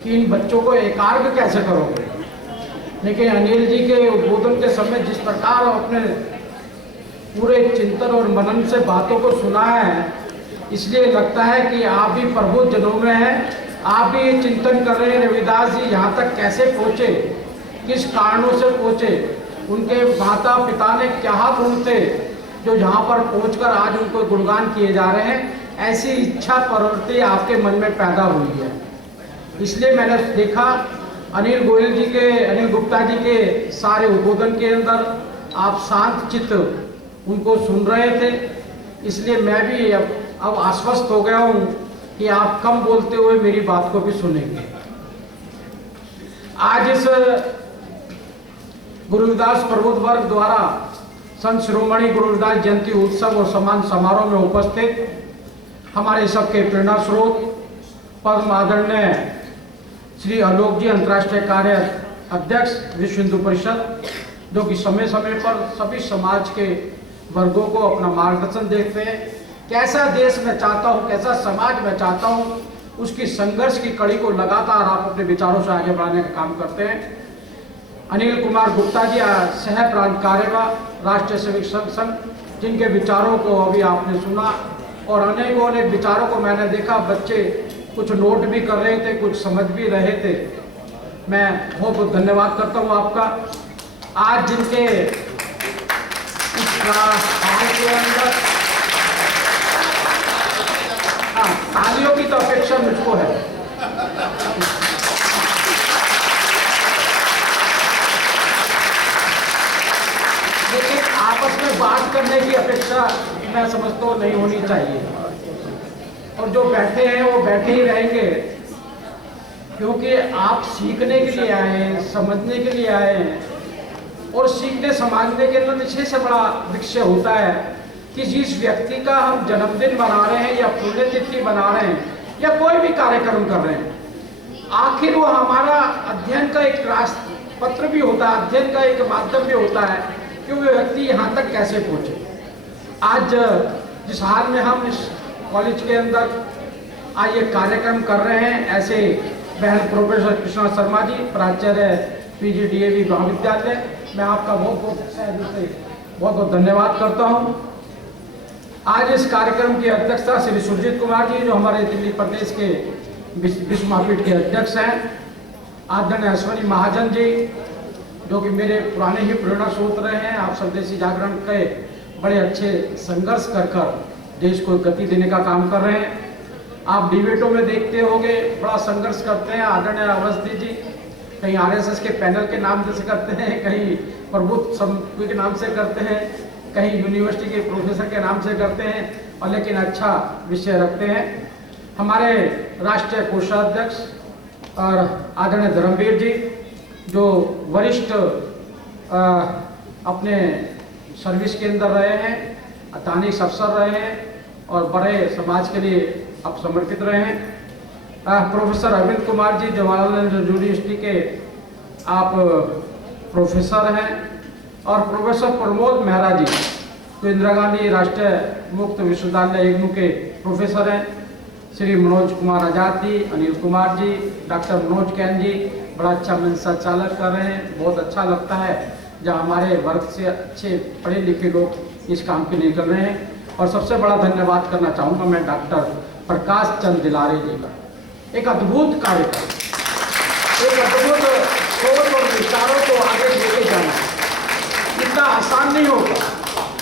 कि इन बच्चों को एकाग्र कैसे करोगे। लेकिन अनिल जी के उद्बोधन के समय जिस प्रकार अपने पूरे चिंतन और मनन से बातों को सुना है, इसलिए लगता है कि आप भी प्रभु जनों में हैं। आप भी ये चिंतन कर रहे हैं रविदास जी यहाँ तक कैसे पहुँचे, किस कारणों से पहुँचे, उनके माता पिता ने क्या गुण थे जो यहाँ पर पहुँचकर आज उनको गुणगान किए जा रहे हैं। ऐसी इच्छा प्रवृत्ति आपके मन में पैदा हुई है। इसलिए मैंने देखा अनिल गुप्ता जी के सारे उद्बोधन के अंदर आप शांत चित्त उनको सुन रहे थे। इसलिए मैं भी अब आश्वस्त हो गया हूँ कि आप कम बोलते हुए मेरी बात को भी सुनेंगे। आज इस गुरु रविदास प्रबुद्ध वर्ग द्वारा संत शिरोमणि गुरु रविदास जयंती उत्सव और सम्मान समारोह में उपस्थित हमारे सबके प्रेरणा स्रोत परम आदरणीय श्री आलोक जी अंतर्राष्ट्रीय कार्य अध्यक्ष विश्व हिंदू परिषद, जो कि समय समय पर सभी समाज के वर्गों को अपना मार्गदर्शन देते हैं। कैसा देश में चाहता हूँ, कैसा समाज में चाहता हूँ, उसकी संघर्ष की कड़ी को लगातार आप अपने विचारों से आगे बढ़ाने का काम करते हैं। अनिल कुमार गुप्ता जी सह प्रांत कार्यवाह राष्ट्रीय सेवक संघ, जिनके विचारों को अभी आपने सुना और अनेक विचारों को मैंने देखा। बच्चे कुछ नोट भी कर रहे थे, कुछ समझ भी रहे थे। मैं बहुत बहुत धन्यवाद करता हूँ आपका। आज जिनके इस के अंदर तालियों की तो अपेक्षा मुझको है। लेकिन आपस में बात करने की अपेक्षा मैं समझता हूँ नहीं होनी चाहिए। और जो बैठे हैं वो बैठे ही रहेंगे, क्योंकि आप सीखने के लिए आए हैं, समझने के लिए आए हैं। और सीखने समझने के लिए निश्चय से बड़ा विषय होता है कि जिस व्यक्ति का हम जन्मदिन मना रहे हैं या पुण्यतिथि मना रहे हैं या कोई भी कार्यक्रम कर रहे हैं, आखिर वो हमारा अध्ययन का एक पत्र भी होता है, अध्ययन का एक माध्यम भी होता है कि वो व्यक्ति यहाँ तक कैसे पहुँचे। आज जिस हाल में हम इस कॉलेज के अंदर आज ये कार्यक्रम कर रहे हैं, ऐसे बहन प्रोफेसर कृष्णा शर्मा जी, प्राचार्य PGDAV महाविद्यालय, मैं आपका बहुत बहुत धन्यवाद करता हूँ। आज इस कार्यक्रम की अध्यक्षता श्री सुरजीत कुमार जी, जो हमारे दिल्ली प्रदेश के विश्व महापीठ के अध्यक्ष हैं। आदरणीय अश्वनी महाजन जी, जो कि मेरे पुराने ही प्रेरणा स्रोत रहे हैं। आप स्वदेशी जागरण के बड़े अच्छे संघर्ष कर देश को गति देने का काम कर रहे हैं। आप डिबेटों में देखते होंगे बड़ा संघर्ष करते हैं। आदरणीय अवस्थी जी कहीं RSS के पैनल के नाम से करते हैं, कहीं प्रबुद्ध समूह के नाम से करते हैं, कहीं यूनिवर्सिटी के प्रोफेसर के नाम से करते हैं, और लेकिन अच्छा विषय रखते हैं। हमारे राष्ट्रीय कोषाध्यक्ष और आदरणीय धर्मवीर जी, जो वरिष्ठ अपने सर्विस के अंदर रहे हैं, तानिक अफसर रहे हैं और बड़े समाज के लिए अब समर्पित रहे हैं। प्रोफेसर अरविंद कुमार जी, जवाहरलाल नेहरू यूनिवर्सिटी के आप प्रोफेसर हैं, और प्रोफेसर प्रमोद मेहरा जी, जो इंदिरा गांधी राष्ट्रीय मुक्त विश्वविद्यालय इग्नू के प्रोफेसर हैं। श्री मनोज कुमार आजाद जी, अनिल कुमार जी, डॉक्टर मनोज कैन जी, बड़ा अच्छा मंच संचालक कर रहे हैं। बहुत अच्छा लगता है जब हमारे वर्ग से अच्छे पढ़े लिखे लोग इस काम के लिए कर रहे हैं। और सबसे बड़ा धन्यवाद करना चाहूँगा मैं डॉक्टर प्रकाश चंद दिलारे जी का। एक अद्भुत कार्यक्रम, एक अद्भुत सोच और विचारों को आगे लेके जाना इतना आसान नहीं होगा,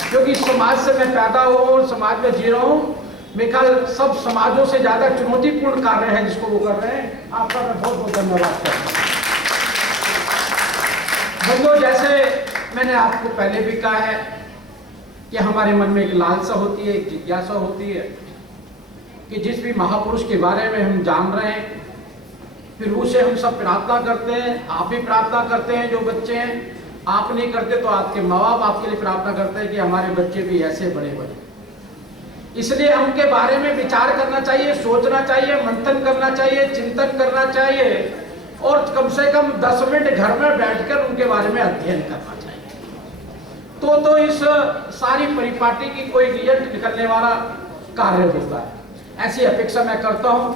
क्योंकि समाज से मैं पैदा हुआ और समाज में जी रहा हूँ। मेरे ख्याल सब समाजों से ज़्यादा चुनौतीपूर्ण कार्य है जिसको वो कर रहे हैं। आपका मैं बहुत बहुत धन्यवाद करता हूँ। बंधुओं, जैसे मैंने आपको पहले भी कहा है कि हमारे मन में एक लालसा होती है, एक जिज्ञासा होती है कि जिस भी महापुरुष के बारे में हम जान रहे हैं, फिर उसे हम सब प्रार्थना करते हैं। आप भी प्रार्थना करते हैं, जो बच्चे हैं। आप नहीं करते तो आपके माँ बाप आपके लिए प्रार्थना करते हैं कि हमारे बच्चे भी ऐसे बड़े बने। इसलिए उनके बारे में विचार करना चाहिए, सोचना चाहिए, मंथन करना चाहिए, चिंतन करना चाहिए, और कम से कम 10 मिनट घर में बैठकर उनके बारे में अध्ययन करना चाहिए। तो इस सारी परिपाटी की कोई रिजल्ट निकलने वाला कार्य होता है। ऐसी अपेक्षा मैं करता हूं।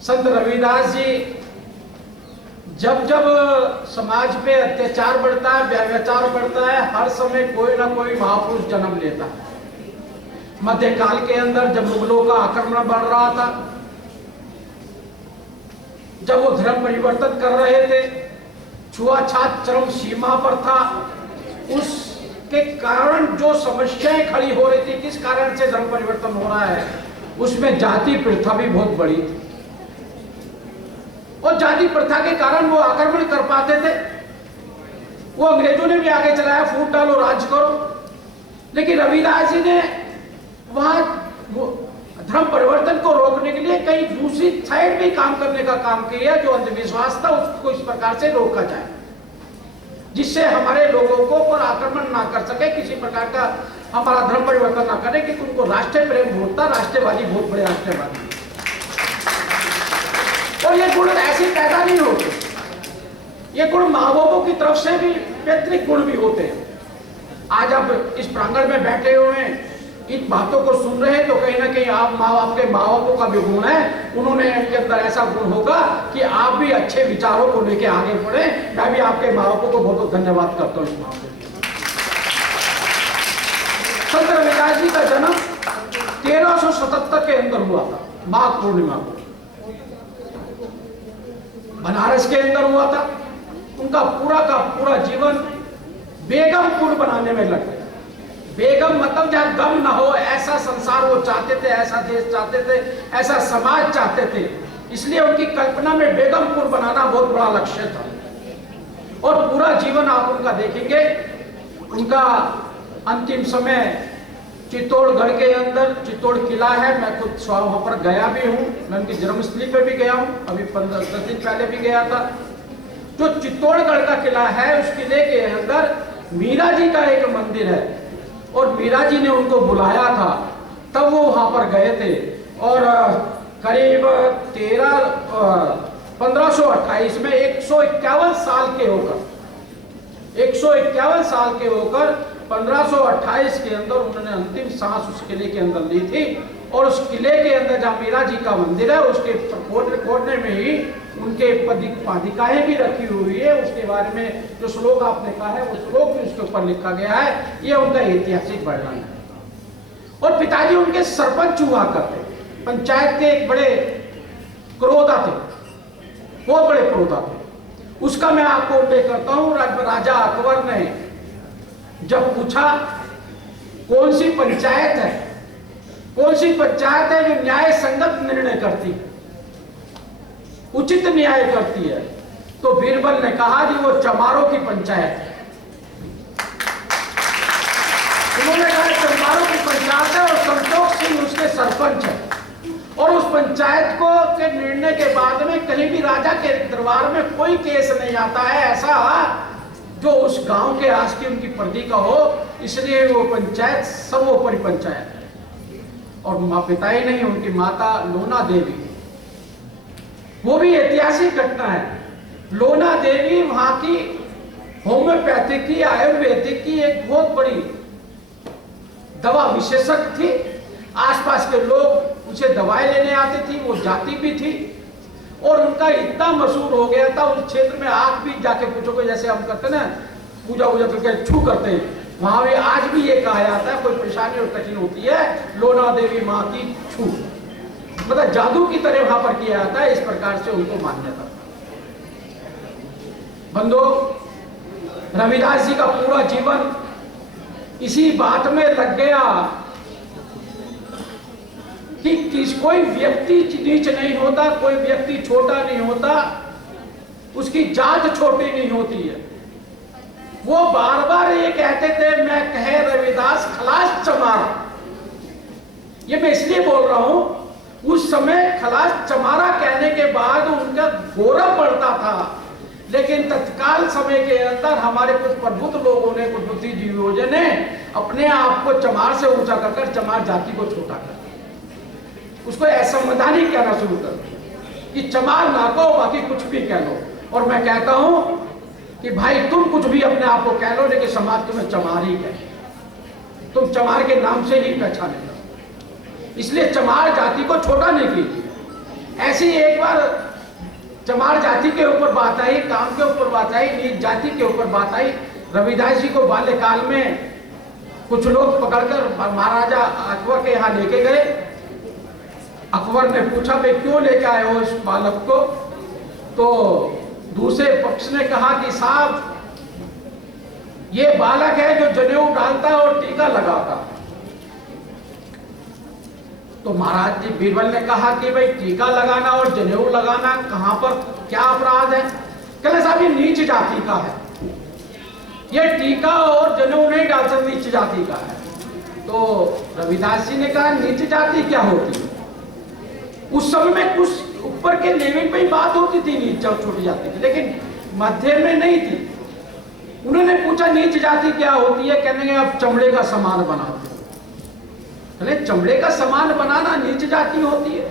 संत रविदास जी जब जब समाज पे अत्याचार बढ़ता है, व्यभिचार बढ़ता है, हर समय कोई ना कोई महापुरुष जन्म लेता है। मध्यकाल के अंदर जब मुगलों का आक्रमण बढ़ रहा था, जब वो धर्म परिवर्तन कर रहे थे, छुआछूत चरम सीमा पर था, उसके कारण जो समस्याएं खड़ी हो रही थी, किस कारण से धर्म परिवर्तन हो रहा है, उसमें जाति प्रथा भी बहुत बड़ी थी। और जाति प्रथा के कारण वो आक्रमण कर पाते थे। वो अंग्रेजों ने भी आगे चलाया, फूट डालो राज करो, लेकिन रविदास जी ने वहां धर्म परिवर्तन को रोकने के लिए कई दूसरी साइड भी काम करने का काम किया। जो अंधविश्वास था उसको इस प्रकार से रोका जाए जिससे हमारे लोगों को पर आक्रमण ना कर सके, किसी प्रकार का हमारा धर्म परिवर्तन ना करे, कि उनको राष्ट्रीय प्रेम बहुत था, राष्ट्रवादी बहुत बड़े राष्ट्रवादी। और ये गुण ऐसे पैदा नहीं होते, ये गुण माँ बापों की तरफ से भी पैतृक गुण भी होते हैं। आज आप इस प्रांगण में बैठे हुए हैं, इन बातों को सुन रहे हैं, तो कहीं ना कहीं आप आपके माँ बापों का भी गुण है, उन्होंने इनके अंदर ऐसा गुण होगा कि आप भी अच्छे विचारों को लेके आगे बढ़े। मैं भी आपके माँ बापों को बहुत बहुत धन्यवाद करता हूँ इस मामले में। संत रविदास जी का जन्म 1377 के अंदर हुआ था, माघ पूर्णिमा को, बनारस के अंदर हुआ था। उनका पूरा का पूरा जीवन बेगमपुर बनाने में लग गया। बेगम मतलब जहां गम ना हो, ऐसा संसार वो चाहते थे, ऐसा देश चाहते थे, ऐसा समाज चाहते थे। इसलिए उनकी कल्पना में बेगमपुर बनाना बहुत बड़ा लक्ष्य था। और पूरा जीवन आप उनका देखेंगे, उनका अंतिम समय चित्तौड़गढ़ के अंदर चित्तौड़ किला है, मैं खुद वहां पर गया भी हूँ, मैं उनकी जन्मस्थली पे भी गया हूँ, अभी 15-10 दिन पहले भी गया था। जो चित्तौड़गढ़ का किला है, उस किले के अंदर मीरा जी का एक मंदिर है, और मीरा जी ने उनको बुलाया था, तब वो वहां पर गए थे। और करीब 1528 में 151 साल के होकर 151 साल के होकर 1528 के अंदर उन्होंने अंतिम सांस उस किले के अंदर ली थी। और उस किले के अंदर जहाँ मीरा जी का मंदिर है, उसके कोने में ही उनके पादिकाएं भी रखी हुई है। उसके बारे में जो श्लोक आपने कहा है, वो श्लोक भी उसके ऊपर लिखा गया है। ये उनका ऐतिहासिक वर्णन है। और पिताजी उनके सरपंच हुआ करते, पंचायत के एक बड़े क्रोधा थे, बहुत बड़े क्रोधा थे। उसका मैं आपको उल्लेख करता हूँ। राजा अकबर ने जब पूछा कौन सी पंचायत है जो न्याय संगत निर्णय करती है, उचित न्याय करती है, तो बीरबल ने कहा कि वो चमारों की पंचायत है। उन्होंने कहा चमारों की पंचायत है, और संतोष सिंह उसके सरपंच है। और उस पंचायत को के निर्णय के बाद में कहीं भी राजा के दरबार में कोई केस नहीं आता है ऐसा जो उस गांव के आस की उनकी प्रति का हो, इसलिए वो पंचायत सर्वोपरि पंचायत है। और माँ पिता ही नहीं, उनकी माता लोना देवी, वो भी ऐतिहासिक घटना है। लोना देवी वहां की होम्योपैथिक की, आयुर्वेदिक की एक बहुत बड़ी दवा विशेषज्ञ थी। आसपास के लोग उसे दवाएं लेने आते थी, वो जाती भी थी। और उनका इतना मशहूर हो गया था उस क्षेत्र में, आप भी जाके पूछोगे, जैसे हम करते ना पूजा करके छू करते हैं, वहां भी आज भी ये कहा जाता है, कोई परेशानी और कठिन होती है, लोना देवी माँ की छू, मतलब जादू की तरह वहां पर किया जाता है। इस प्रकार से उनको मान्यता। बंधु, रविदास जी का पूरा जीवन इसी बात में लग गया कि कोई व्यक्ति नीच नहीं होता, कोई व्यक्ति छोटा नहीं होता, उसकी जात छोटी नहीं होती है। वो बार बार ये कहते थे, मैं कहे रविदास खलास चमारा। ये मैं इसलिए बोल रहा हूं, उस समय खलास चमारा कहने के बाद उनका गौरव बढ़ता था। लेकिन तत्काल समय के अंदर हमारे कुछ प्रबुद्ध लोगों ने, कुछ बुद्धिजीवियों ने अपने आप को चमार से ऊंचा कर चमार जाति को छोटा कर, उसको असंवैधानिक कहना शुरू कर दिया कि चमार ना कहो, बाकी कुछ भी कह लो। और मैं कहता हूं कि भाई तुम कुछ भी अपने आप को कह लो, लेकिन समाज तुम्हें चमार ही कहे, तुम चमार के नाम से ही पहचाने लो। इसलिए चमार जाति को छोटा नहीं कीजिए, ऐसी एक बार चमार जाति के ऊपर बात आई, काम के ऊपर बात आई, नीच जाति के ऊपर बात आई। रविदास जी को बाल्यकाल में कुछ लोग पकड़कर महाराजा अकबर के यहाँ लेके गए। अकबर ने पूछा भाई क्यों लेके आए हो इस बालक को? तो दूसरे पक्ष ने कहा कि साहब ये बालक है जो जनेऊ डालता और टीका लगाता। तो महाराज जी बीरबल ने कहा कि भाई टीका लगाना और जनेऊ लगाना कहां पर क्या अपराध है? कहले साहब ये नीच जाति का है, ये टीका और जनेऊ नहीं डाल सकती, नीच जाति का है। तो रविदास जी ने कहा नीच जाति क्या होती है? उस समय में कुछ ऊपर के लेवल पे ही बात होती थी नीच और छोटी जाति की, लेकिन मध्य में नहीं थी। उन्होंने पूछा नीच जाति क्या होती है? कहने अब चमड़े का सामान बनाते। चमड़े का सामान बनाना नीच जाति होती है?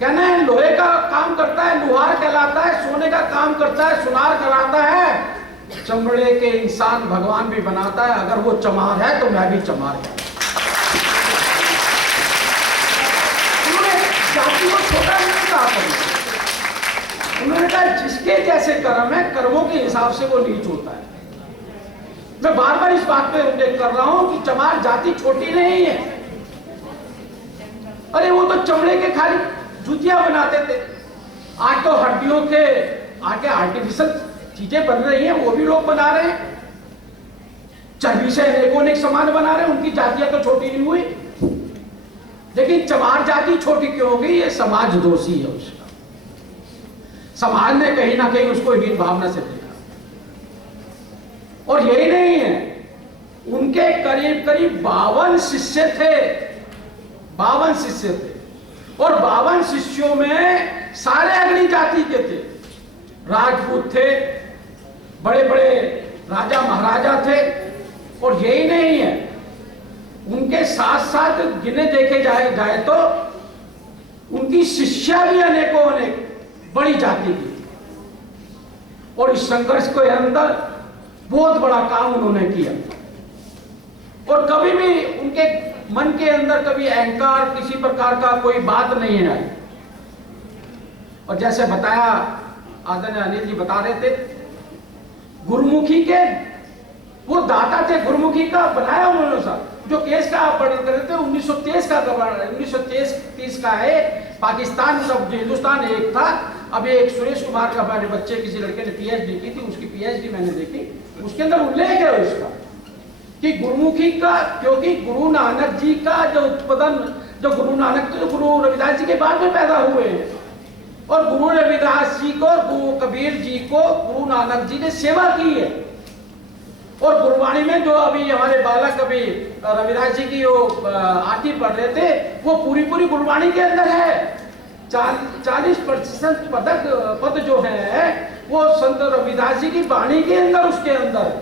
कहना है लोहे का काम करता है लुहार कहलाता है, सोने का काम करता है सुनार कहलाता है, चमड़े के इंसान भगवान भी बनाता है। अगर वो चमार है तो मैं भी चमार है। जाति को छोटा नहीं कहा, उन्होंने कहा जिसके जैसे कर्म है कर्मों के हिसाब से वो नीच होता है। मैं बार बार इस बात पे उल्लेख कर रहा हूं कि चमार जाति छोटी नहीं है। अरे वो तो चमड़े के खाली जूतियां बनाते थे, आज तो हड्डियों के आगे आर्टिफिशियल चीजें बन रही हैं, वो भी लोग बना रहे हैं। चर्बी से अनेकों अनेक सामान बना रहे हैं, उनकी जातियां तो छोटी नहीं हुई। लेकिन चमार जाति छोटी क्यों हो गई? ये समाज दोषी है उसका। समाज ने कहीं ना कहीं उसको हीन भावना से देखा। और यही नहीं है, उनके करीब करीब 52 शिष्य थे, 52 शिष्य थे। और 52 शिष्यों में सारे अग्नि जाति के थे, राजपूत थे, बड़े बड़े राजा महाराजा थे। और यही नहीं है, उनके साथ साथ गिने देखे जाए तो उनकी शिष्या भी अनेकों अनेक बड़ी जाति की। और इस संघर्ष के अंदर बहुत बड़ा काम उन्होंने किया। और कभी भी उनके मन के अंदर कभी अहंकार किसी प्रकार का कोई बात नहीं है। और जैसे बताया आदरणीय अनिल जी बता रहे थे, गुरुमुखी के वो दाता थे, गुरुमुखी का बनाया उन्होंने। सब जो केस का आप वर्णन कर रहे थे 1923 का 1930 का है। पाकिस्तान सब हिंदुस्तान एक था। अब एक सुरेश कुमार का हमारे बच्चे किसी लड़के ने पीएचडी की थी, उसकी पीएचडी मैंने देखी, उसके अंदर उल्लेख है उसका कि गुरुमुखी का, क्योंकि गुरु नानक जी का जो उत्पादन, जो गुरु नानक तो गुरु रविदास जी के बाद में पैदा हुए हैं। और गुरु रविदास जी को, गुरु कबीर जी को गुरु नानक जी ने सेवा की है। और गुरबाणी में जो अभी हमारे बालक अभी रविदास जी की वो आरती पढ़ रहे थे, वो पूरी गुरबाणी के अंदर है। 40% पद जो है वो संत रविदास जी की वाणी के अंदर, उसके अंदर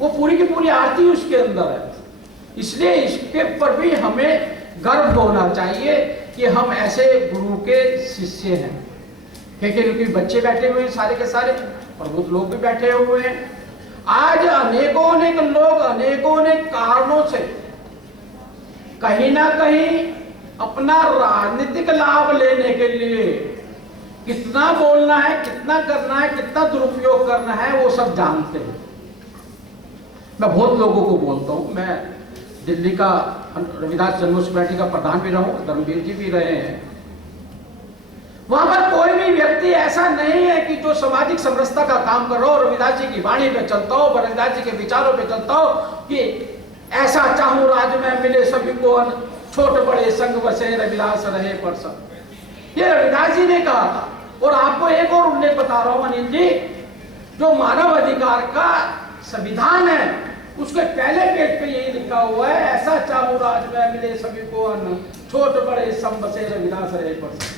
वो पूरी की पूरी आरती उसके अंदर है। इसलिए इसके पर भी हमें गर्व होना चाहिए कि हम ऐसे गुरु के शिष्य हैं। क्योंकि बच्चे बैठे हुए हैं सारे के सारे, प्रबुद्ध लोग भी बैठे हुए हैं। आज अनेकों अनेक लोग अनेकों अनेक कारणों से कहीं ना कहीं अपना राजनीतिक लाभ लेने के लिए कितना बोलना है, कितना करना है, कितना दुरुपयोग करना है, वो सब जानते हैं। मैं बहुत लोगों को बोलता हूं, मैं दिल्ली का रविदास जन्म सोसाइटी का प्रधान भी रहा हूं, धर्मवीर जी भी रहे हैं। वहां पर कोई भी व्यक्ति ऐसा नहीं है कि जो सामाजिक समरसता का काम कर रहा हो, रविदास जी की वाणी पे चलता हो, रविदास जी के विचारों पे चलता हो कि ऐसा चाहूं राज में मिले सभी को, छोट बड़े संग बसे रविदास रहे पर सब। ये रविदास जी ने कहा था। और आपको एक और उल्लेख बता रहा हूं अनिल जी, जो मानव अधिकार का संविधान है उसके पहले पेज पे यही लिखा हुआ है, ऐसा चाहूं राज में मिले सभी को, छोट बड़े संग बसे रविदास रहे पर सब।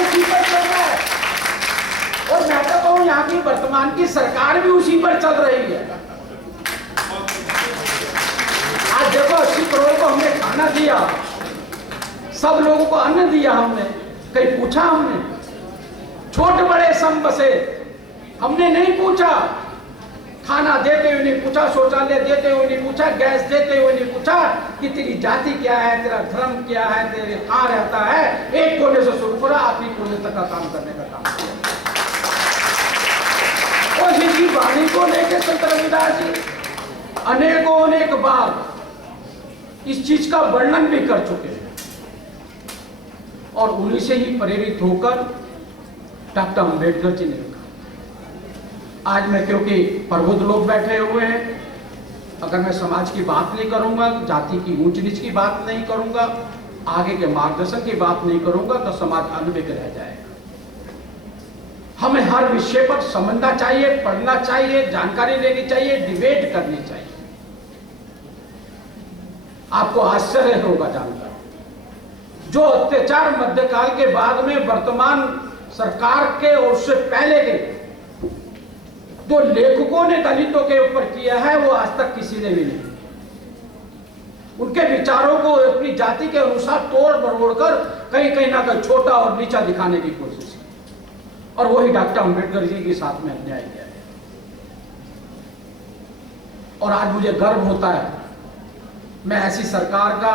उसी पर चल रहा है। और मैं तो कहूं यहाँ की वर्तमान की सरकार भी उसी पर चल रही है। आज देखो 80 करोड़ को हमने खाना दिया, सब लोगों को अन्न दिया हमने, कहीं पूछा हमने? छोटे बड़े सम बसे, हमने नहीं पूछा। खाना देते हुए नहीं पूछा, शौचालय देते हुए नहीं पूछा, गैस देते हुए नहीं पूछा कि तेरी जाति क्या है, तेरा धर्म क्या है, तेरे कहाँ रहता है। एक कोने से शुरू करा, आखिरी कोने तक का काम करने का काम किया। और इसी वाणी को लेकर संत रविदास जी अनेक बार इस चीज का वर्णन भी कर चुके हैं। और उन्हीं से ही प्रेरित होकर डॉक्टर अंबेडकर जी ने लिखा। आज मैं, क्योंकि प्रबुद्ध लोग बैठे हुए हैं, अगर मैं समाज की बात नहीं करूंगा, जाति की ऊंच नीच की बात नहीं करूंगा, आगे के मार्गदर्शन की बात नहीं करूंगा, तो समाज अनभिज्ञ रह जाएगा। हमें हर विषय पर समझना चाहिए, पढ़ना चाहिए, जानकारी लेनी चाहिए, डिबेट करनी चाहिए। आपको आश्चर्य होगा जानकर, जो अत्याचार मध्यकाल के बाद में वर्तमान सरकार के और उससे पहले के जो लेखकों ने दलितों के ऊपर किया है, वो आज तक किसी ने भी नहीं। उनके विचारों को अपनी जाति के अनुसार तोड़ मरोड़ कर कहीं ना कहीं छोटा और नीचा दिखाने की कोशिश की, और वही डॉक्टर अंबेडकर जी के साथ में अन्याय किया है। और आज मुझे गर्व होता है, मैं ऐसी सरकार का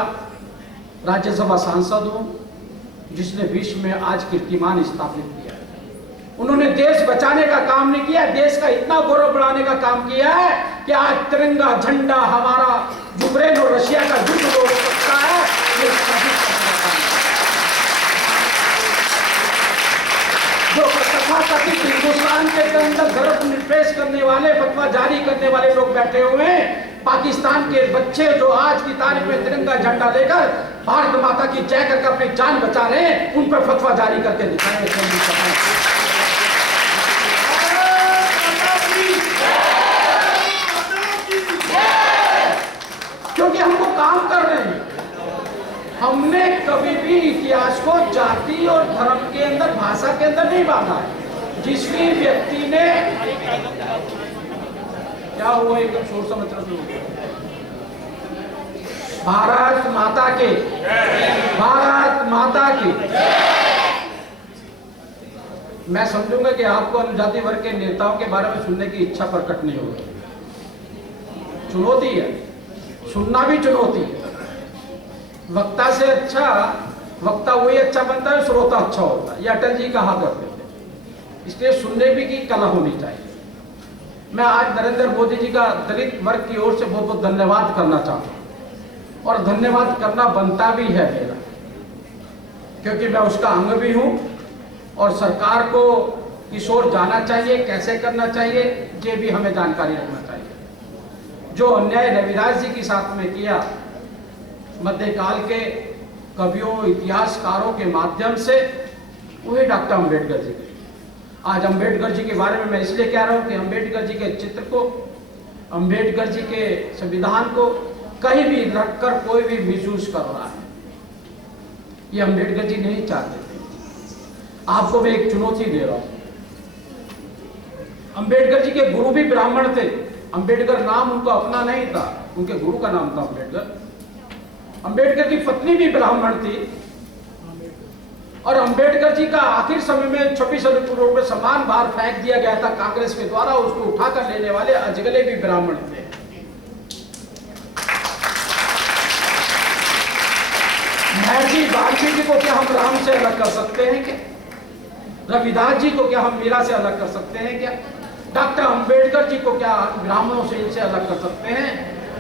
राज्यसभा सांसद हूं जिसने विश्व में आज कीर्तिमान स्थापित किया है। उन्होंने देश बचाने का काम नहीं किया, देश का इतना गौरव बढ़ाने का काम किया है कि आज तिरंगा झंडा हमारा यूक्रेन और रशिया का युद्ध हो सकता है। ये जो तथाकथित हिंदुस्तान के अंदर धर्म निरपेक्ष करने वाले, फतवा जारी करने वाले लोग बैठे हुए हैं, पाकिस्तान के बच्चे जो आज की तारीख में तिरंगा झंडा लेकर भारत माता की जय करके अपनी जान बचा रहे हैं, उन पर फतवा जारी करके दिखाएंगे। क्योंकि हमको काम कर रहे हैं। हमने कभी भी इतिहास को जाति और धर्म के अंदर, भाषा के अंदर नहीं बांधा है। जिस भी व्यक्ति ने, क्या हुआ एकदम शोर सा मतलब, भारत माता के, भारत माता की। मैं समझूंगा कि आपको अनुजाति वर्ग के नेताओं के बारे में सुनने की इच्छा प्रकट नहीं होगी। चुनौती है, सुनना भी चुनौती है। वक्ता से अच्छा वक्ता वही अच्छा बनता है, श्रोता अच्छा होता है, ये अटल जी कहा करते थे। इसलिए सुनने भी की कला होनी चाहिए। मैं आज नरेंद्र मोदी जी का दलित वर्ग की ओर से बहुत बहुत धन्यवाद करना चाहता हूं, और धन्यवाद करना बनता भी है मेरा, क्योंकि मैं उसका अंग भी हूं। और सरकार को किस ओर जाना चाहिए, कैसे करना चाहिए, ये भी हमें जानकारी रखना चाहिए। जो अन्याय रविदास जी के साथ में किया, मध्यकाल के कवियों, इतिहासकारों के माध्यम से, वही डॉक्टर अंबेडकर जी। आज अंबेडकर जी के बारे में मैं इसलिए कह रहा हूं कि अंबेडकर जी के चित्र को, अंबेडकर जी के संविधान को कहीं भी रखकर कोई भी मिसयूज कर रहा है, ये अंबेडकर जी नहीं चाहते थे। आपको मैं एक चुनौती दे रहा हूं। अंबेडकर जी के गुरु भी ब्राह्मण थे। अंबेडकर नाम उनका अपना नहीं था, उनके गुरु का नाम था अंबेडकर। अंबेडकर की पत्नी भी ब्राह्मण थी, और अंबेडकर जी का आखिर समय में 26 करोड़ में समान भार फेंक दिया गया था कांग्रेस के द्वारा, उसको उठाकर लेने वाले अजगले भी ब्राह्मण थे। महर्षि वाल्मीकि को क्या हम राम से अलग कर सकते हैं क्या? रविदास जी को क्या हम मीरा से अलग कर सकते हैं क्या? डॉक्टर अंबेडकर जी को क्या ब्राह्मणों से इनसे अलग कर सकते हैं?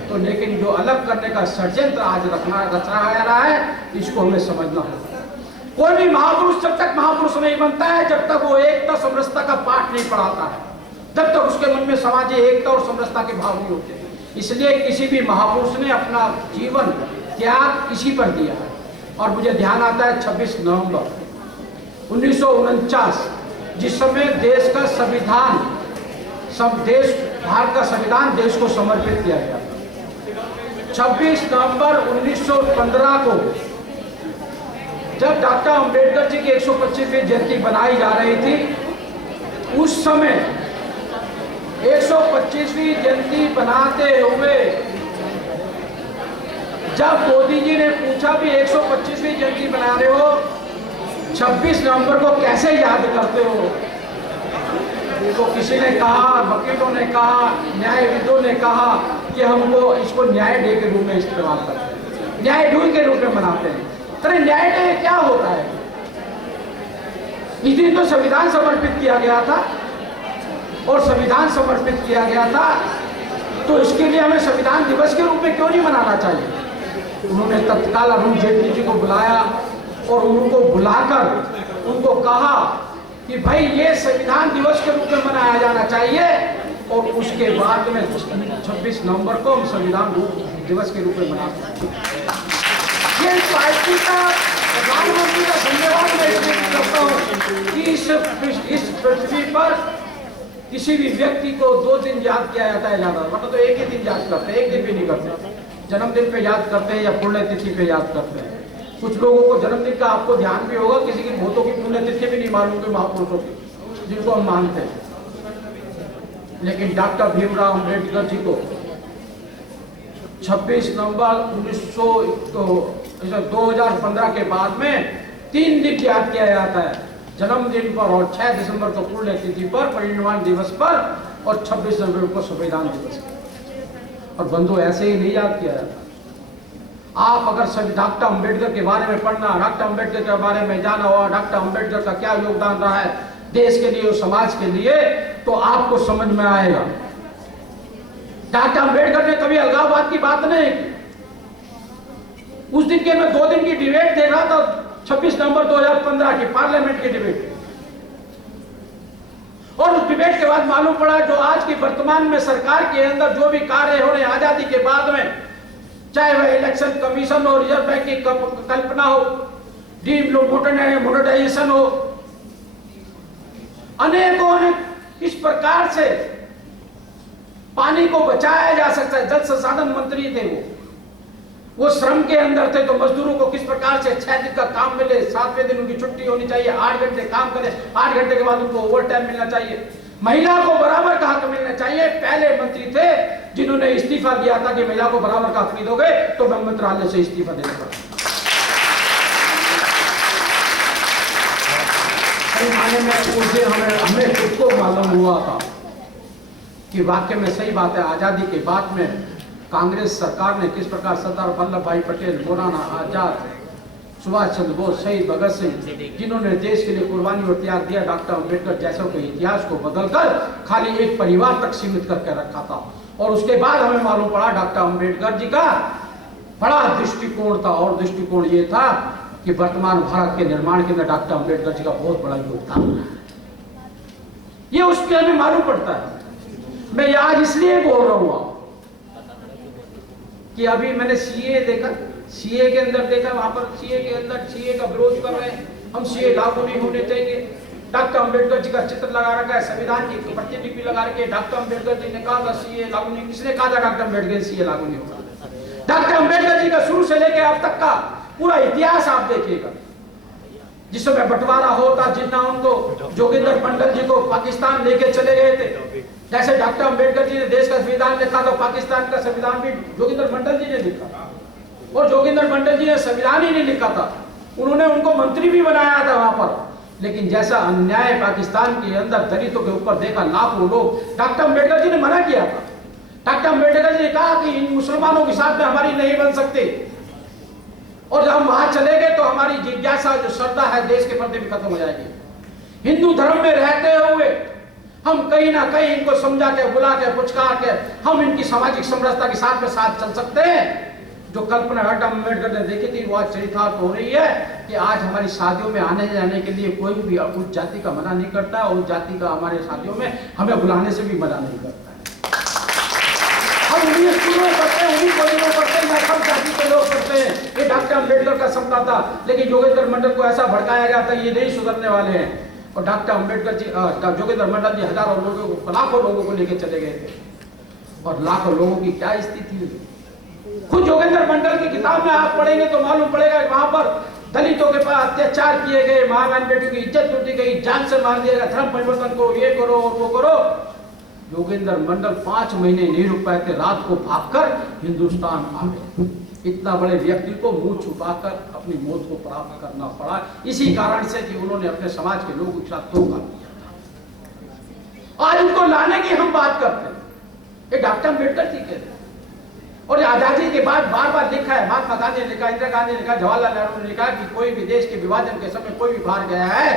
तो लेकिन जो अलग करने का षड्यंत्र आज रचा जा रहा है, इसको हमें समझना होगा। कोई भी महापुरुष जब तक महापुरुष नहीं बनता है, जब तक वो एकता समरसता का पाठ नहीं पढ़ाता है, जब तक उसके मन में सामाजिक एकता और समरसता के भाव नहीं होते। इसलिए किसी भी महापुरुष ने अपना जीवन त्याग इसी पर दिया है। और मुझे ध्यान आता है 26 नवंबर 1949, जिस समय देश का संविधान, भारत का संविधान देश को समर्पित किया गया था। 26 नवंबर 1915 को जब डॉक्टर अंबेडकर जी की 125वीं जयंती बनाई जा रही थी, उस समय 125वीं जयंती बनाते हुए जब मोदी जी ने पूछा भी 125वीं जयंती बना रहे हो, 26 नवंबर को कैसे याद करते हो, तो किसी ने कहा, वकीलों ने कहा, न्यायविदों ने कहा कि हमको इसको न्याय डे के रूप में इस्तेमाल करते हैं, न्याय डे के रूप में मनाते हैं। तो न्याय डे क्या होता है? इस दिन तो संविधान समर्पित किया गया था, और संविधान समर्पित किया गया था तो इसके लिए हमें संविधान दिवस के रूप में क्यों नहीं मनाना चाहिए? उन्होंने तत्काल अरुण जेटली जी को बुलाया और उनको बुलाकर उनको कहा कि भाई ये संविधान दिवस के रूप में मनाया जाना चाहिए, और उसके बाद में 26 नवंबर को हम संविधान दिवस के रूप में मनाते हैं। ये पार्टी का, प्रधानमंत्री का धन्यवाद मैं इसलिए करता हूँ कि इस पृथ्वी पर किसी भी व्यक्ति को 2 दिन याद किया जाता है ज्यादा, मतलब तो एक ही दिन याद करते हैं, एक दिन भी नहीं करते। जन्मदिन पे याद करते हैं या पुण्यतिथि पे याद करते हैं। कुछ लोगों को जन्मदिन का आपको ध्यान भी होगा, किसी की बहुतों की पुण्यतिथि भी नहीं मालूम के महापुरुषों की जिनको हम मानते हैं। लेकिन डॉक्टर भीमराव अम्बेडकर जी को 26 नवंबर 2015 के बाद में 3 दिन याद किया जाता है, जन्मदिन पर और 6 दिसंबर को पुण्यतिथि पर, परिनिर्वाण दिवस पर, और 26 नवंबर को संविधान दिवस पर। और बंधु ऐसे ही नहीं याद किया जाता। आप अगर सभी डॉक्टर अम्बेडकर के बारे में पढ़ना, डॉक्टर अम्बेडकर के बारे में जाना हुआ, डॉक्टर अम्बेडकर का क्या योगदान रहा है देश के लिए और समाज के लिए, तो आपको समझ में आएगा। डॉक्टर अम्बेडकर ने कभी अलगाववाद की बात नहीं की। उस दिन के मैं 2 दिन की डिबेट देख रहा था, 26 नवंबर 2015 की पार्लियामेंट की डिबेट, और उस डिबेट के बाद मालूम पड़ा जो आज की वर्तमान में सरकार के अंदर जो भी कार्य हो रहे हैं आजादी के बाद में, चाहे वह इलेक्शन कमीशन हो, रिजर्व बैंक की कल्पना हो, डिमोनेटाइजेशन हो, अनेकों अनेक इस प्रकार से पानी को बचाया जा सकता है। जल संसाधन मंत्री थे वो श्रम के अंदर थे, तो मजदूरों को किस प्रकार से 6 दिन का काम मिले, 7वें दिन उनकी छुट्टी होनी चाहिए, 8 घंटे काम करें, 8 घंटे के बाद उनको ओवर टाइम मिलना चाहिए, महिला को बराबर का हक मिलना चाहिए। पहले मंत्री थे जिन्होंने इस्तीफा दिया था कि महिला को बराबर का हक नहीं दोगे तो मैं मंत्रालय से इस्तीफा देना पड़ा। उस दिन हमें खुद को मालूम हुआ था कि वाकई में सही बात है, आजादी के बाद में कांग्रेस सरकार ने किस प्रकार सरदार वल्लभ भाई पटेल, मौलाना आजाद, सुभाष चंद्र बोस, शहीद भगत सिंह, जिन्होंने देश के लिए कुर्बानी और त्याग दिया, डॉक्टर अम्बेडकर जैसों के इतिहास को बदलकर खाली एक परिवार तक सीमित करके रखा था। और उसके बाद हमें मालूम पड़ा डॉक्टर अम्बेडकर जी का बड़ा दृष्टिकोण था, और दृष्टिकोण ये था कि वर्तमान भारत के निर्माण के अंदर डॉक्टर अम्बेडकर जी का बहुत बड़ा योगदान है। ये उसके हमें मालूम पड़ता है। मैं आज इसलिए बोल रहा हूँ कि अभी मैंने सीए देखा, सीए के अंदर देखा, वहां पर सीए के अंदर सीए का विरोध कर रहे हैं, हम सीए लागू नहीं होने चाहिए। डॉक्टर अम्बेडकर जी का चित्र लगा रखा है, संविधान की प्रतिलिपि लगा रखी, डॉक्टर अम्बेडकर जी ने कहा था सीए लागू नहीं। किसने कहा था डॉक्टर अम्बेडकर सीए लागू नहीं होगा? डॉक्टर अम्बेडकर जी का शुरू से लेकर अब तक का पूरा इतिहास आप देखिएगा। जिस समय बंटवारा होता, जितना उनको जोगिंदर मंडल जी को पाकिस्तान लेके चले गए थे, जैसे डॉक्टर अम्बेडकर जी ने देश का संविधान लिखा था, पाकिस्तान का संविधान भी जोगिंदर मंडल जी ने लिखा, और जोगिंदर मंडल जी ने संविधान ही नहीं लिखा था, उन्होंने उनको मंत्री भी बनाया था वहां पर। लेकिन जैसा अन्याय पाकिस्तान के अंदर दलितों के ऊपर देखा लाखों लोग, डॉक्टर अम्बेडकर जी ने मना किया था। डॉक्टर अम्बेडकर जी ने कहा कि इन मुसलमानों के साथ में हमारी नहीं बन सकते, और जब हम वहां चले गए तो हमारी जिज्ञासा, जो श्रद्धा है देश के प्रति भी खत्म हो जाएगी। हिंदू धर्म में रहते हुए हम कहीं ना कहीं इनको समझा के, बुला के, पुचकार के हम इनकी सामाजिक समरसता के साथ में साथ चल सकते हैं। जो कल्पना डॉक्टर अम्बेडकर ने देखी थी वो आज चरितार्थ हो रही है कि आज हमारी शादियों में आने जाने के लिए कोई भी उस जाति का मना नहीं करता है, और उस जाति का हमारे शादियों में हमें बुलाने से भी मना नहीं करता है। हम उन्हीं स्कूलों करते हैं, उन्हीं कॉलेजों करते हैं, सब जाति के लोग करते हैं। ये डॉक्टर अम्बेडकर का सपना था, लेकिन जोगिंदर मंडल को ऐसा भड़काया गया था ये नहीं सुधरने वाले हैं। और डॉक्टर अम्बेडकर जी, जोगिंदर मंडल जी हजारों लोगों को, लाखों लोगों को लेकर चले गए थे, और लाखों लोगों की क्या स्थिति हुई। खुद जोगिंदर मंडल की किताब में आप पढ़ेंगे तो मालूम पड़ेगा कि वहां पर दलितों के पास अत्याचार किए गए, मां बहन बेटियों की इज्जत लूटी गई, जान से मार दिया गया, धर्म परिवर्तन को ये करो और वो करो। जोगिंदर मंडल 5 महीने नहीं रुक पाए थे, रात को भागकर हिंदुस्तान आ गए। इतना बड़े व्यक्ति को मुंह छुपाकर अपनी मौत को प्राप्त करना पड़ा, इसी कारण से कि उन्होंने अपने समाज के लोगों के साथ धोखा किया था। आज उनको लाने की हम बात करते हैं। ये डॉक्टर अम्बेडकर जी कहते हैं। और आजादी के बाद बार बार लिखा है, महात्मा गांधी ने लिखा, इंदिरा गांधी ने लिखा, जवाहरलाल नेहरू ने लिखा कि कोई भी देश के विभाजन के समय कोई भी बाहर गया है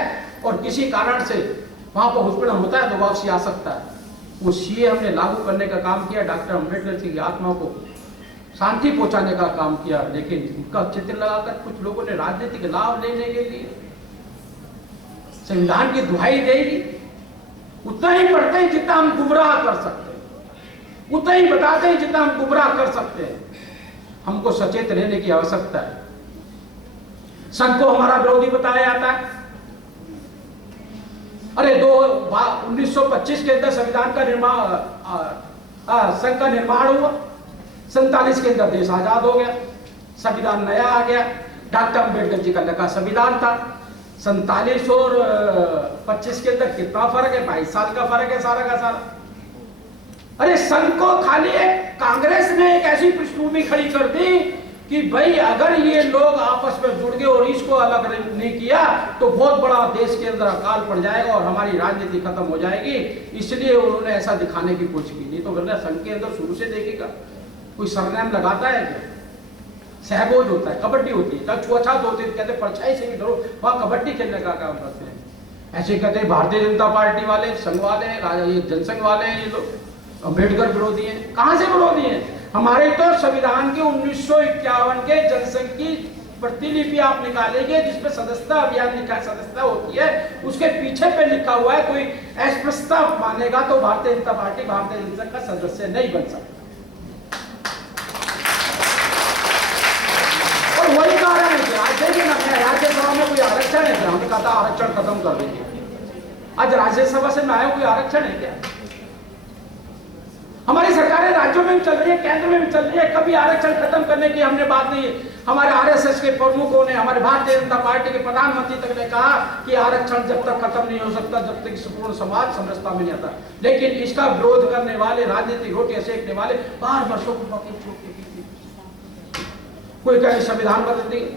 और किसी कारण से वहां पर उत्पीड़न होता है तो वापसी आ सकता है। वो सीए हमने लागू करने का काम किया, डॉक्टर अम्बेडकर जी की आत्मा को शांति पहुंचाने का काम किया, लेकिन उनका चित्र लगाकर कुछ लोगों ने राजनीतिक लाभ लेने के लिए संविधान की दुहाई देगी। उतना ही पढ़ते हैं जितना हम गुमराह कर सकते हैं, उतना ही बताते हैं जितना हम गुमराह कर सकते हैं। हमको सचेत रहने की आवश्यकता है। संघ को हमारा विरोधी बताया जाता है। अरे 1925 के अंदर संविधान का निर्माण, संघ का निर्माण हुआ, 47 के अंदर देश आजाद हो गया, संविधान नया आ गया। डॉक्टर अम्बेडकर जी का लिखा संविधान था। 47 और 25 के अंदर कितना फर्क है? 22 साल का फर्क है सारा का सारा। अरे संघ को खाली एक कांग्रेस ने एक ऐसी पृष्ठभूमि खड़ी कर दी कि भाई अगर ये लोग आपस में जुड़ गए और इसको अलग नहीं किया तो बहुत बड़ा देश के अंदर अकाल पड़ जाएगा और हमारी राजनीति खत्म हो जाएगी। इसलिए उन्होंने ऐसा दिखाने की कोशिश की। नहीं तो वरना संघ के अंदर शुरू से देखेगा कोई सरनेम लगाता है क्या? सहबोज होता है, कबड्डी होती है, छुआछात होती है, कहते परछाई से भी डरो, वहां कबड्डी खेलने का काम करते हैं। ऐसे कहते हैं भारतीय जनता पार्टी वाले, संघ वाले, ये जनसंघ वाले, ये लोग अम्बेडकर विरोधी हैं। कहां से विरोधी हैं? हमारे तो संविधान के 1951 के जनसंघ की प्रतिलिपि आप निकालेंगे जिसमें सदस्यता अभियान लिखा, सदस्यता होती है, उसके पीछे पे लिखा हुआ है कोई अस्पृश्यता मानेगा तो भारतीय जनता पार्टी भारतीय जनसंघ का सदस्य नहीं बन सकता। और वही कारण है कि आज देखिए ना, मैं राज्यसभा में कोई आरक्षण है क्या? हमने कहा था आरक्षण खत्म कर देंगे। आज राज्यसभा से मैं आया, कोई आरक्षण है क्या? हमारी सरकारें राज्यों में भी चल रही है, केंद्र में भी चल रही है, कभी आरक्षण खत्म करने की हमने बात नहीं है। हमारे आरएसएस के प्रमुखों ने, हमारे भारतीय जनता पार्टी के प्रधानमंत्री तक ने कहा कि आरक्षण जब तक खत्म नहीं हो सकता जब तक संपूर्ण समाज समरसता में नहीं आता। लेकिन इसका विरोध करने वाले, राजनीतिक रोटियां सेकने वाले बार वर्षों को वकील छोड़ के कोई कहे संविधान बदल देंगे।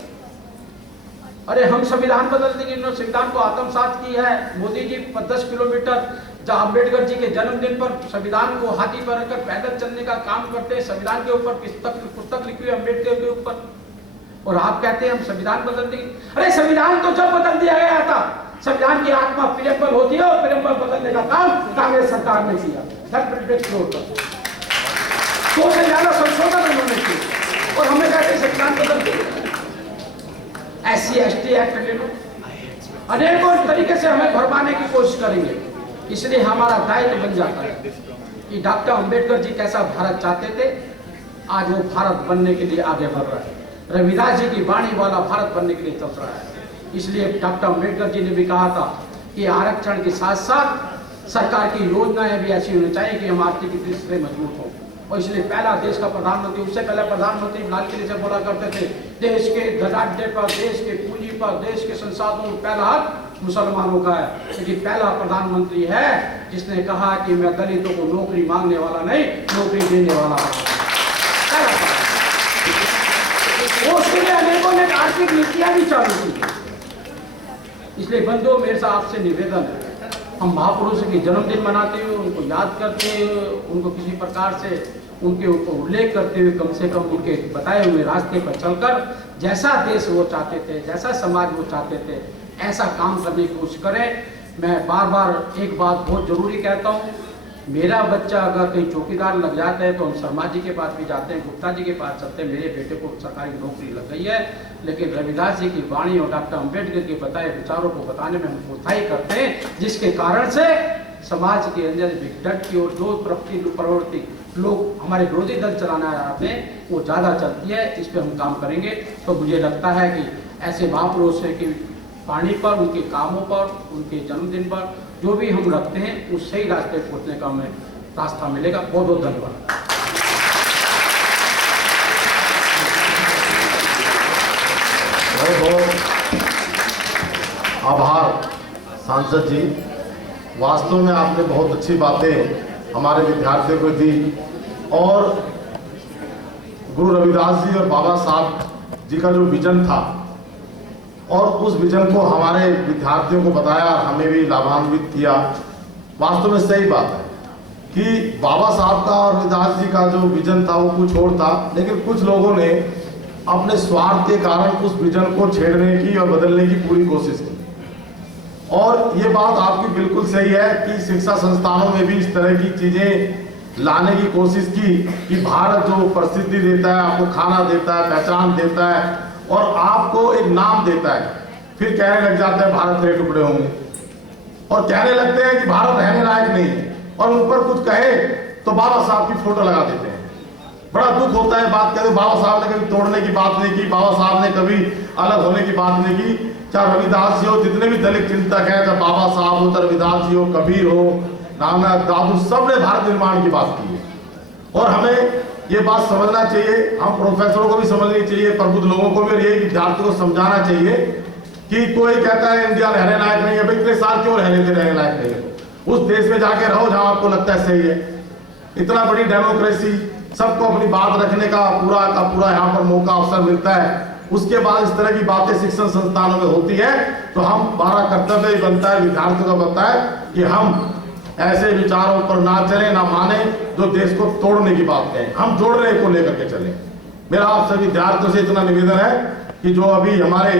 अरे हम संविधान बदल देंगे, इन्होंने संविधान को आत्मसात की है। मोदी जी 10 किलोमीटर जहाँ अम्बेडकर जी के जन्मदिन पर संविधान को हाथी पर रखकर पैदल चलने का काम करते हैं। संविधान के ऊपर पुस्तक लिखी हुई अम्बेडकर के ऊपर, और आप कहते हैं हम संविधान बदल देंगे। अरे संविधान तो जब बदल दिया गया था, संविधान की आत्मा प्रियम्बल होती है और प्रियम्बल बदलने का काम कांग्रेस सरकार ने किया। 2 से ज्यादा संशोधन उन्होंने किए और हमें कहते हैं संविधान बदल दिया। SC/ST एक्ट ले लो, अनेकों तरीके से हमें भरमाने की कोशिश करेंगे। इसलिए हमारा दायित्व बन जाता है कि डॉक्टर अम्बेडकर जी कैसा भारत चाहते थे, आज वो भारत बनने के लिए आगे बढ़ रहा है। रविदास जी की वाणी वाला भारत बनने के लिए चल रहा है। इसलिए डॉक्टर अम्बेडकर जी ने भी कहा था कि आरक्षण के साथ साथ सरकार की योजनाएं भी ऐसी होनी चाहिए कि हम आर्थिक दृष्टि से मजबूत हों। और इसलिए पहला देश का प्रधानमंत्री, उससे पहले प्रधानमंत्री लाल किले से बोला करते थे, देश के धनाढ्य पर, देश के पूंजी पर, देश के संसाधनों पर पहला हक मुसलमानों का है। लेकिन पहला प्रधानमंत्री है जिसने कहा कि मैं दलितों को नौकरी मांगने वाला नहीं, नौकरी देने वाला वो। उसके लिए अनेकों ने आर्थिक नीतियां भी चालू की। इसलिए बंधुओं, मेरे से आपसे निवेदन है, हम महापुरुषों के जन्मदिन मनाते हुए, उनको याद करते हुए, उनको किसी प्रकार से उनके ऊपर उल्लेख करते हुए कम से कम उनके बताए हुए रास्ते पर चलकर जैसा देश वो चाहते थे, जैसा समाज वो चाहते थे, ऐसा काम करने की कोशिश करें। मैं बार बार एक बात बहुत जरूरी कहता हूँ, मेरा बच्चा अगर कहीं चौकीदार लग जाता है तो हम शर्मा जी के पास भी जाते हैं, गुप्ता जी के पास चलते हैं, मेरे बेटे को सरकारी नौकरी लग गई है। लेकिन रविदास जी की वाणी और डॉक्टर अम्बेडकर के बताए विचारों को बताने में हम प्रोत्साहित करते हैं, जिसके कारण से समाज के अंदर डट की और जो प्रवृत्ति लोग हमारे विरोधी दल चलाना चाहते हैं वो ज़्यादा चलती है। इस पर हम काम करेंगे। तो मुझे लगता है कि ऐसे महापुरुषों की वाणी पर, उनके कामों पर, उनके जन्मदिन पर जो भी हम रखते हैं उस सही रास्ते पहुंचने का हमें रास्ता मिलेगा। बहुत बहुत धन्यवाद। बहुत बहुत आभार सांसद जी। वास्तव में आपने बहुत अच्छी बातें हमारे विद्यार्थियों को दी और गुरु रविदास जी और बाबा साहब जी का जो विजन था और उस विजन को हमारे विद्यार्थियों को बताया, हमें भी लाभान्वित किया। वास्तव में सही बात है कि बाबा साहब का और रविदास जी का जो विजन था वो कुछ और था, लेकिन कुछ लोगों ने अपने स्वार्थ के कारण उस विजन को छेड़ने की और बदलने की पूरी कोशिश की। और ये बात आपकी बिल्कुल सही है कि शिक्षा संस्थानों में भी इस तरह की चीजें लाने की कोशिश की कि भारत जो प्रसिद्धि देता है, आपको खाना देता है, पहचान देता है और आपको एक नाम देता है, फिर कहने लग जाता है भारत के टुकड़े होंगे और कहने लगते हैं कि भारत रहने लायक नहीं है, और ऊपर कुछ कहे तो बाबा साहब की फोटो लगा देते हैं। बड़ा दुख होता है बात कहते, बाबा साहब ने कभी तोड़ने की बात नहीं की, बाबा साहब ने कभी अलग होने की बात नहीं की। चाहे रविदास जी हो, जितने भी दलित चिंतक हैं, चाहे बाबा साहब हो, चाहे रविदास जी हो, कबीर हो, नानक, दादू, सब ने भारत निर्माण की बात की है। और हमें ये बात समझना चाहिए, हम प्रोफेसरों को भी समझनी चाहिए, प्रबुद्ध लोगों को भी, और ये विद्यार्थियों को समझाना चाहिए कि कोई कहता है इंडिया रहने लायक नहीं है, भाई इतने साल क्यों रहने लायक नहीं है? उस देश में जाके रहो जहां आपको लगता है सही है। इतना बड़ी डेमोक्रेसी, सबको अपनी बात रखने का पूरा यहाँ पर मौका अवसर मिलता है, उसके बाद इस तरह की बातें शिक्षण संस्थानों में होती है, तो हमारा कर्तव्य बनता है, विद्यार्थियों का बनता है कि हम ऐसे विचारों पर ना चले, ना माने जो देश को तोड़ने की बात कहें, हम जोड़ने को लेकर के चले। मेरा आप सभी विद्यार्थियों से इतना निवेदन है कि जो अभी हमारे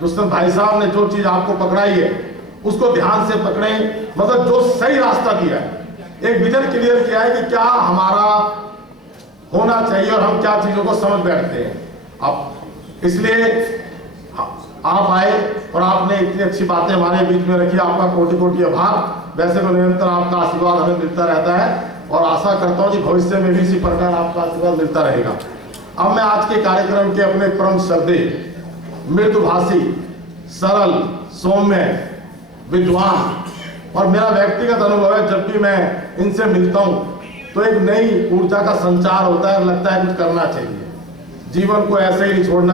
दुष्यंत भाई साहब ने जो चीज आपको पकड़ाई है उसको ध्यान से पकड़ें, मतलब जो सही रास्ता दिया है, एक विजन क्लियर किया है कि क्या हमारा होना चाहिए और हम क्या चीजों को समझ बैठते हैं। अब इसलिए आप आए और आपने इतनी अच्छी बातें हमारे बीच में रखी, आपका कोटि कोटि आभार। वैसे तो निरंतर आपका आशीर्वाद हमें मिलता रहता है और आशा करता हूँ कि भविष्य में भी इसी प्रकार आपका आशीर्वाद मिलता रहेगा। अब मैं आज के कार्यक्रम के अपने परम श्रद्धे, मृदुभाषी, सरल, सौम्य, विद्वान, और मेरा व्यक्तिगत अनुभव है, जब भी मैं इनसे मिलता हूँ तो एक नई ऊर्जा का संचार होता है, लगता है कुछ करना चाहिए, जीवन को ऐसे ही नहीं छोड़ना।